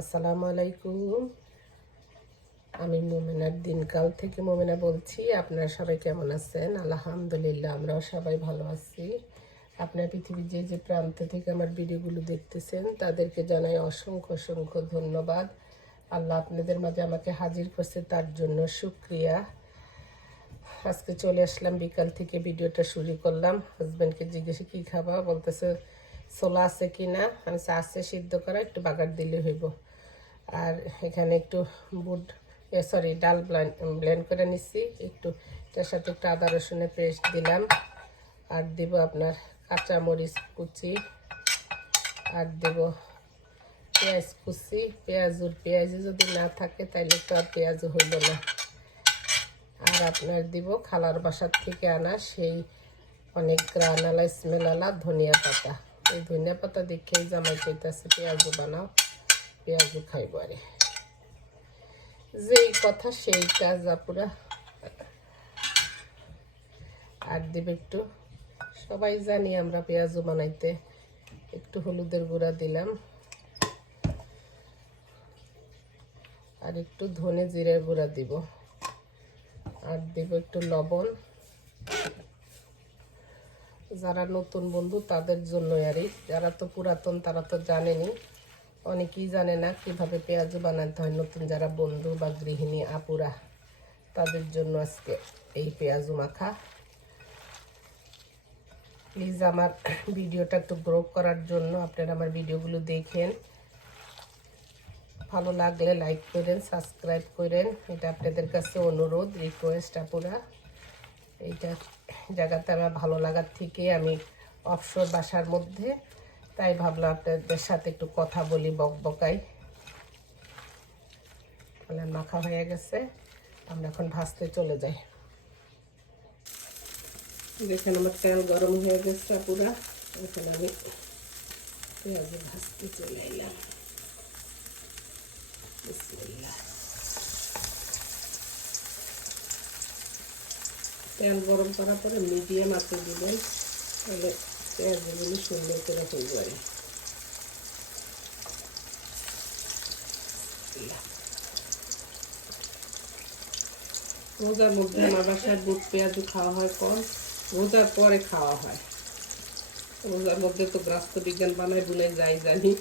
আসসালামু আলাইকুম। আমি মোমেনার দিনকাল থেকে মোমেনা বলছি। আপনারা সবাই কেমন আছেন? আলহামদুলিল্লাহ, আমরাও সবাই ভালো আছি। আপনার পৃথিবীর যে যে প্রান্ত থেকে আমার ভিডিওগুলো দেখতেছেন, তাদেরকে জানাই অসংখ্য অসংখ্য ধন্যবাদ। আল্লাহ আপনাদের মাঝে আমাকে হাজির করছে তার জন্য শুক্রিয়া। আজকে চলে আসলাম, বিকাল থেকে ভিডিওটা শুরু করলাম। হাজব্যান্ডকে জিজ্ঞেসে, কী খাবা? বলতেছে, ছোলা আছে কি না আমি আছে, সিদ্ধ করা, একটু বাগার দিলে হইব। আর এখানে একটু বুট সরি ডাল ব্লেন্ড করে নিচ্ছি। একটু এটার সাথে একটু আদা রসুনের পেস্ট দিলাম। আর দেব আপনার কাঁচা মরিচ কুচি। আর দেব পেঁয়াজ কুচি। পেঁয়াজুর পেঁয়াজি যদি না থাকে তাহলে তো আর পেঁয়াজও হইল না। আর আপনার দিব খালার বাসার থেকে আনা সেই অনেক গ্রানালা স্মেলালা ধনিয়া পাতা। এই ধনিয়া পাতা দেখেই জামাই চাইতেছে পেঁয়াজও বানাও। পেঁয়াজও খাইব, আরে। যেই কথা সেই কাজ আপুরা। আর দেবে একটু। সবাই জানি আমরা পেঁয়াজও বানাইতে একটু হলুদের গুঁড়া দিলাম। আর একটু ধনে জিরের গুঁড়া দিব। আর দেব একটু লবণ। যারা নতুন বন্ধু তাদের জন্য আর। যারা তো পুরাতন তারা তো জানেনি। অনেকেই জানে না কীভাবে পেঁয়াজ বানাতে হয়। নতুন যারা বন্ধু বা গৃহিণী, আপুরা, তাদের জন্য আজকে এই পেঁয়াজ মাখা। প্লিজ আমার ভিডিওটা একটু গ্রো করার জন্য আপনারা আমার ভিডিওগুলো দেখেন। ভালো লাগলে লাইক করেন সাবস্ক্রাইব করেন। এটা আপনাদের কাছে অনুরোধ রিকোয়েস্ট আপুরা। এইটা জায়গাতে আমার ভালো লাগার থেকে আমি অবসর বাসার মধ্যে তাই ভাবলাম আপনাদের সাথে একটু কথা বলি বক বকাই মানে মাখা হয়ে গেছে, আমরা এখন ভাজতে চলে যাই। দেখেন আমার তেল গরম হয়ে গেছে পুরা। এখন আমি পেঁয়াজ ভাজতে চলে এলাম। তেল গরম করার পরে মিডিয়াম আঁচে দিবেন, তাহলে পেঁয়াজগুলি সুন্দর করে হয়ে যাবে রোজার মধ্যে আমার বাসায় বুট, পেঁয়াজু খাওয়া হয় কম, রোজার পরে খাওয়া হয়। রোজার মধ্যে তো রাষ্ট্র বিজ্ঞান বানায় বুনে যাই, জানি।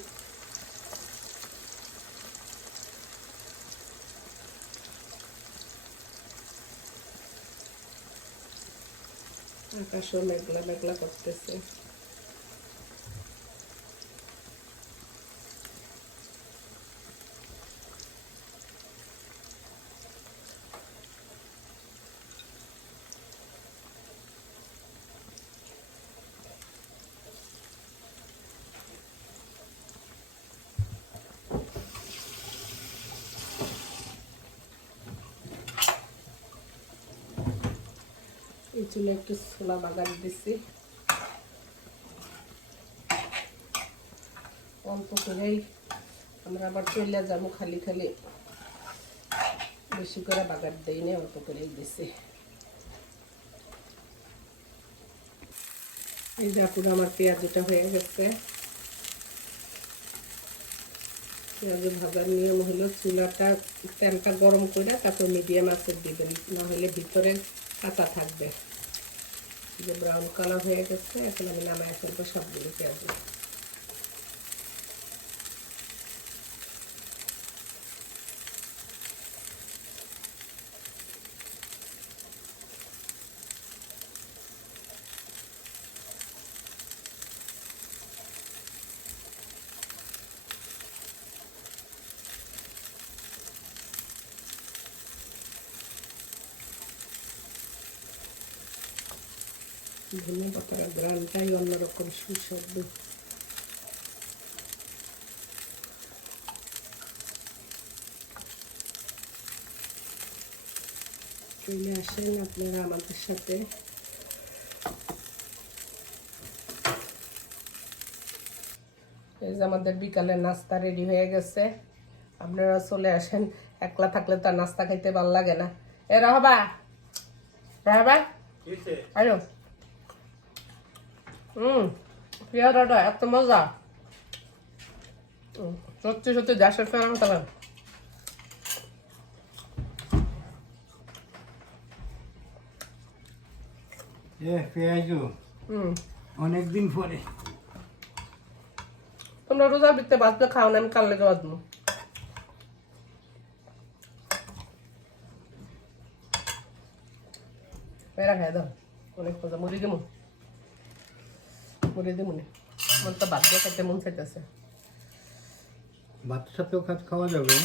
আকাশও মেঘলা মেঘলা করতেছে। চুলে একটু ছোলা বাগান দিছি। অল্প করেই আমরা আবার চলে যাব খালি খালি। বেশি করে বাগার দেই না অল্প করেই দিছি। এই পুরো আমার পেঁয়াজটা হয়ে গেছে। পেঁয়াজ ভাজার নিয়ম হলো চুলাটা তেলটা গরম করে তারপর মিডিয়াম আছে দিবেন, না হলে ভিতরে কাঁচা থাকবে। যে ব্রাউন কালার হয়ে গেছে এখন আমি নামায় ফেলব সবগুলো পেঁয়াজ পাতার গ্রানটাই অন্যরকম সুস্বাদু। চলে আসেন আপনারা আমাদের সাথে। এই যে আমাদের বিকালের নাস্তা রেডি হয়ে গেছে। আপনারা চলে আসেন একলা থাকলে তো আর নাস্তা খাইতে ভালো লাগে না। এ রহবা রহবা। আয়ো। হুম পেয়ারাটা এত মজা। সত্যি সত্যি দেশের ফেরার মতো পেঁয়াজু হুম অনেকদিন পরে। তোমরা রোজা বিতে বাঁচবে খাও না আমি কাল লেগে বাঁচবো মেরা খাই দাও অনেক মজা মুড়ি দিমু। মুড়ি দিমু নি আমার তো বাদ দিয়ে খাইতে মন চাইতেছে। ভাতের সাথেও খাত খাওয়া যাবে।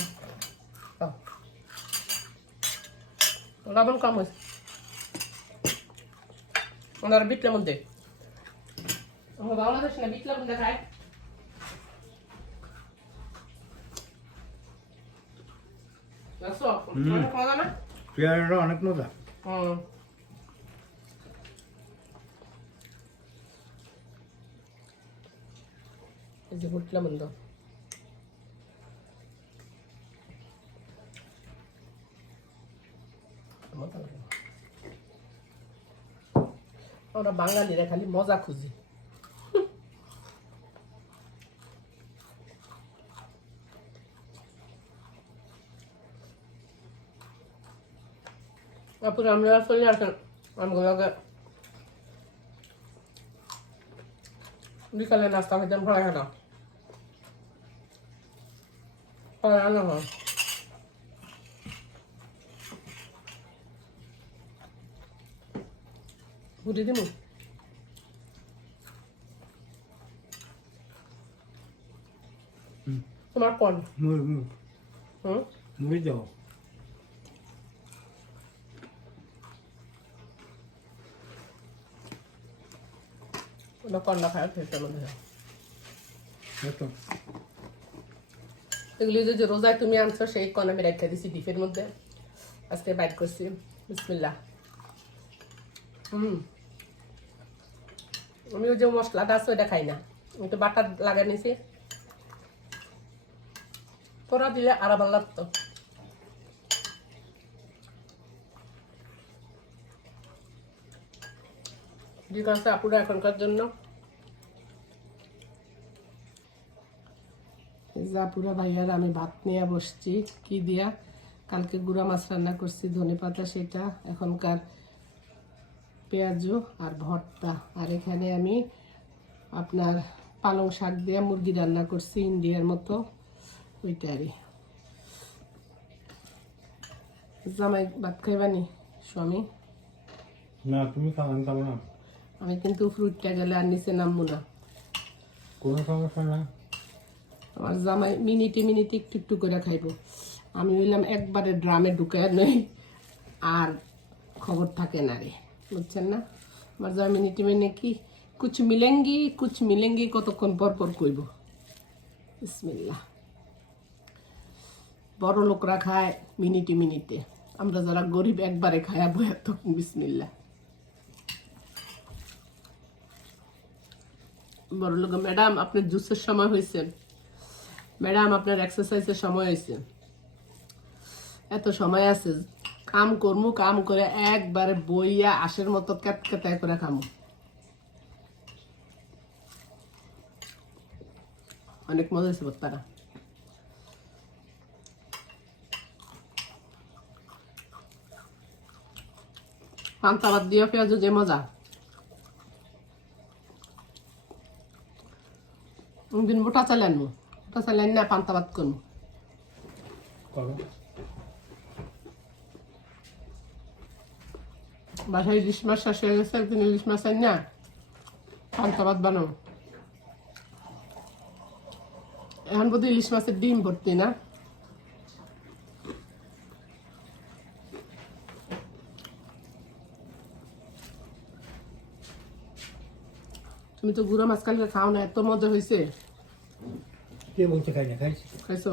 লবণ কম হয়েছে। ওনারা বিট লেমন দে। আমরা বাংলাদেশ না বিট লেমন দেখায় অনেক মজা। হুম। দাও মজা লাগে আমরা বাঙালিরা খালি মজা খুঁজি। তারপরে আমরা চলে আসেন আমগুলোকে বিকালে নাস্তা খেতাম ফলে খেতাম ปลาร้าเราเหรอพูดได้ไหมสมัครก่อนมือมือฮะมือเดียวแล้วก่อนเราขายเสร็จแล้วมันเหรอแล้วต่อ এগুলি রোজায় তুমি আনছো, সেই আমি রেখে দিছি মধ্যে। আজকে বাইট করছি। বিসমিল্লা হুম। আমি ওই যে মশলাটা আছে, ওইটা খাই না। তো বাটার লাগাই নিছি। তোরা দিলে আরও ভালো লাগতো। ঠিক আছে, আপুরা এখনকার জন্য। জাপুরা ভাইয়ার আমি ভাত নিয়ে বসছি। কি দিয়া? কালকে গুঁড়া মাছ রান্না করছি ধনে পাতা সেটা এখনকার পেঁয়াজু আর ভর্তা। আর এখানে আমি আপনার পালং শাক দিয়ে মুরগি রান্না করছি ইন্ডিয়ার মতো। ওইটারই। জামাই ভাত খাইবানি স্বামী? না তুমি খাওয়ান না। আমি কিন্তু ফ্রুটটা গেলে আর নিচে নামবো না। কোনো সমস্যা না আমার জামাই মিনিটে মিনিটে একটু একটু করে খাইব। আমি হইলাম একবারে ড্রামে ঢুকে নই, আর খবর থাকে না রে, বুঝছেন না? আমার জামাই মিনিটে মিনিটে কি কুছ মিলেঙ্গি কুছ মিলেঙ্গি কতক্ষণ পর পর কইব। বিসমিল্লাহ। বড় লোকরা খায় মিনিটে মিনিটে, আমরা যারা গরিব একবারে খায়া বয়া তখন বিসমিল্লা বড় লোক, ম্যাডাম, আপনার জুসের সময় হয়েছে ম্যাডাম, আপনার এক্সারসাইজের সময় হয়েছে। এত সময় আছে, কাম করমু, কাম করে একবারে বইয়া আশের মতো ক্যাতক্যাতায় করে খামু। অনেক মজা হয়েছে তারা পান্তা ভাত দিয়ে পেঁয়াজ যে মজা। দিন মোটা চালেন মোটা চালেন না পান্তা ভাত করব। করো বাসায় ইলিশ মাছ শেষ হয়ে গেছে একদিন ইলিশ মাছ আন না পান্তা ভাত বানাও। এখন বোধ ইলিশ মাছের ডিম ভর্তি না। তুমি তো গুঁড়া মাছ কালকে খাও না এত মজা হয়েছে কে বলছে খাই না খাইছি খাইছো?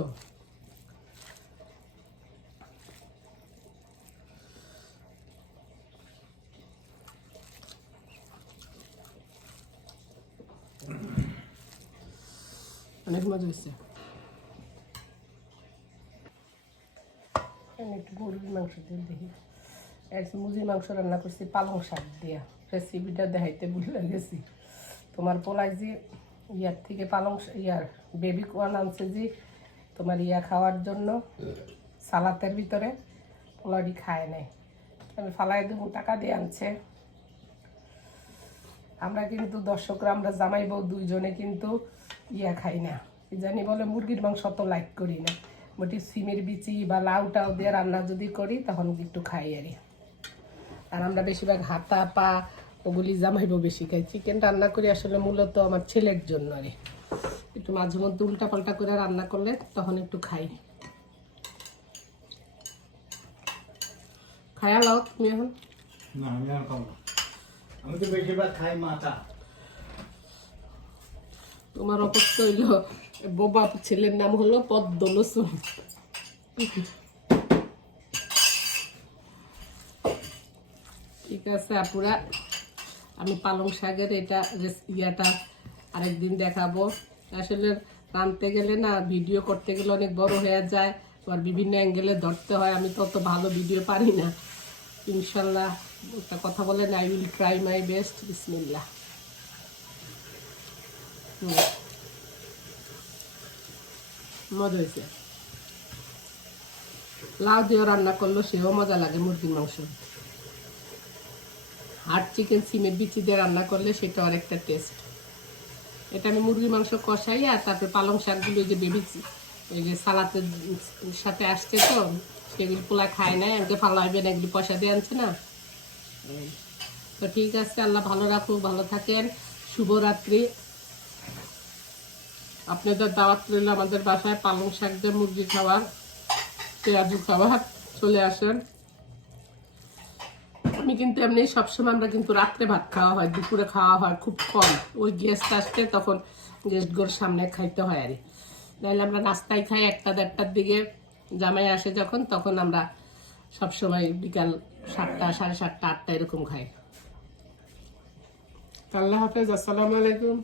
অনেক মজা হয়েছে। একটু গরুর মাংস দিয়ে দেখি। একটু মুরগির মাংস রান্না করছি পালং শাক দিয়া। রেসিপিটা দেখাইতে ভুলে গেছি। তোমার পোলাই যে ইয়ার থেকে পালং ইয়ার বেবি কোয়ান আনছে যে তোমার ইয়া খাওয়ার জন্য। সালাতের ভিতরে পোলাওটি খায় নাই। আমি ফালাই দেবো, টাকা দিয়ে আনছে। আমরা কিন্তু দর্শকরা, আমরা জামাই বউ দুইজনে কিন্তু ইয়া খাই না। জানি বলে, মুরগির মাংস অত লাইক করি না। মোটি সিমের বিচি বা লাউ টাউ দিয়ে রান্না যদি করি, তখন একটু খাই আরে। আর আমরা বেশিরভাগ হাতা পা ওগুলি জামাইবো বেশি খাই চিকেন রান্না করি আসলে মূলত আমার ছেলের জন্য রে। একটু মাঝে মধ্যে উল্টা পাল্টা করে রান্না করলে তখন একটু খাই। খায়া লাও তুমি এখন? না আমি আর খাব আমি তো বেশিরভাগ খাই মাথা। তোমার অবস্থা হইল বোবা ছেলের নাম হলো পদ্ম লসুন ঠিক আছে আপুরা। আমি পালং শাকের এটা ইয়াটা আরেকদিন দেখাবো। আসলে রাঁধতে গেলে না, ভিডিও করতে গেলে অনেক বড় হয়ে যায়, আবার বিভিন্ন অ্যাঙ্গেলে ধরতে হয়, আমি তত ভালো ভিডিও পারি না। ইনশাল্লাহ, একটা কথা বলেন I will try my best বিসমিল্লাহ। হুম মজা হয়েছে। লাউ দিয়ে রান্না করল, সেও মজা লাগে মুরগির মাংস। হাট চিকেন সিমের বিচি দিয়ে রান্না করলে সেটা অনেকটা টেস্ট এটা আমি মুরগির মাংস কষাই আর তারপরে পালং শাকগুলো যে বেবিছি ওই যে সালাতের সাথে আসছে তো, সেগুলো পোলা খায় না ভালো হবে না, এগুলি পয়সা দিয়ে আনছে না। তো ঠিক আছে, আল্লাহ ভালো রাখুক, ভালো থাকেন, শুভরাত্রি। আপনাদের দাওয়াত রইল আমাদের বাসায় পালং শাক দিয়ে মুরগি খাবার পেঁয়াজু খাবার চলে আসেন। আমি কিন্তু এমনি সবসময় আমরা কিন্তু রাত্রে ভাত খাওয়া হয়, দুপুরে খাওয়া হয় খুব কম। ওই গেস্ট আসতে তখন গেস্ট ঘর সামনে খাইতে হয় আর নাহলে আমরা নাস্তায় খাই একটা দেড়টার দিকে, জামাই আসে যখন, তখন আমরা সবসময় বিকাল সাতটা, সাড়ে সাতটা, আটটা এরকম খাই। আল্লাহ হাফেজ, আসসালামু আলাইকুম।